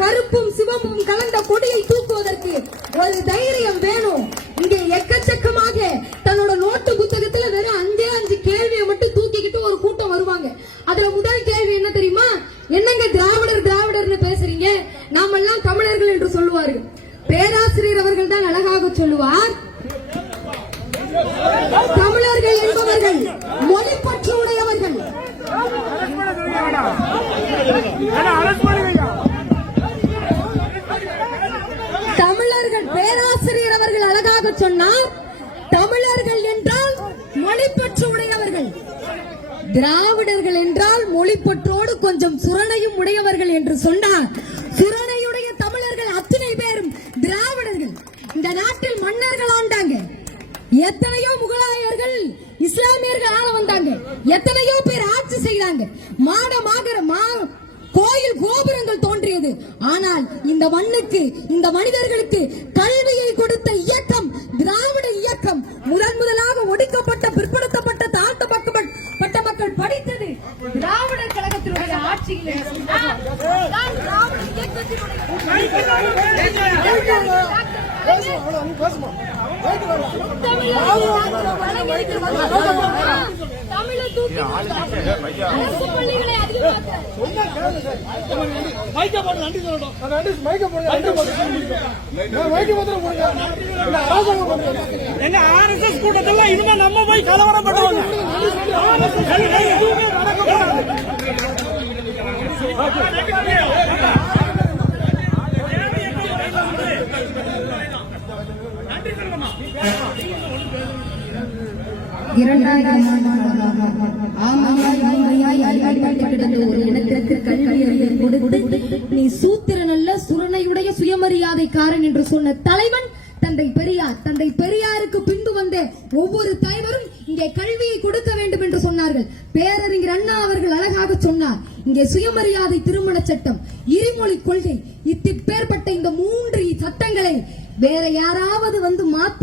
கருப்பும் சிவமும் கலந்த கொடியை தூக்குவதற்கு ஒரு தைரியம் வேணும். இங்கே எக்கச்சக்கமாக தன்னோட நோட்டு புத்தகத்துல வெறும் 5 கேள்வியை மட்டும் தூக்கிக்கிட்டு ஒரு கூட்டம் வருவாங்க. அதுல முதல் கேள்வி என்ன தெரியுமா? என்னங்க திராவிடர் திராவிடர்னு பேசுறீங்க, நாமெல்லாம் தமிழர்கள் என்று சொல்லுவார்கள். பேராசிரியர் அவர்கள் தான் அழகாக சொல்லுவார், தமிழர்கள் என்பவர்கள் மொழிப்பற்று உடையவர்கள். தமிழர்கள், பேராசிரியர் அவர்கள் அழகாக சொன்னார், தமிழர்கள் என்றால் மொழிப்பற்று உடையவர்கள், திராவிடர்கள் என்றால் மொழிப்பற்றோடு கொஞ்சம் சுரணையும் உடையவர்கள் என்று சொன்னார். சுரணையுடைய தமிழர்கள் அத்தனை பேரும் திராவிடர்கள். இந்த நாட்டில் மன்னர்கள் ஆண்டாங்க, எத்தனையோ முகலாயர்கள் இஸ்லாமியர்கள் ஆள வந்தாங்க, எத்தனையோ பேர் ஆட்சி செய்தாங்க, கோயில் கோபுரங்கள் தோன்றியது. ஆனால் இந்த மண்ணுக்கு, இந்த மனிதர்களுக்கு கல்வியை கொடுத்த இயக்கம் திராவிட இயக்கம். முதலாக ஒடுக்கப்பட்ட, பிற்படுத்தப்பட்ட, தாழ்த்தப்பட்ட மக்கள் படித்தது திராவிடர் கழகத்தினுடைய ஆட்சியில். RSS கூட்டத்தில் இனிமே நம்ம போய் கலவரம் பண்ணுவாங்க. நீ சூத்திரன் அல்ல, சுரணையுடைய சுயமரியாதைக்காரன் என்று சொன்ன தலைவன் தந்தை பெரியார். தந்தை பெரியாருக்கு பின்பு வந்த ஒவ்வொரு தலைவரும் இங்கே கல்வியை கொடுக்க வேண்டும் என்று சொன்னார்கள். பேரறிஞர் அண்ணா அவர்கள் அழகாக சொன்னார், இங்கே சுயமரியாதை திருமண சட்டம், இருமொழி கொள்கை, இப்பேற்பட்ட இந்த 3 சட்டங்களை வேற யாராவது வந்து மாத்த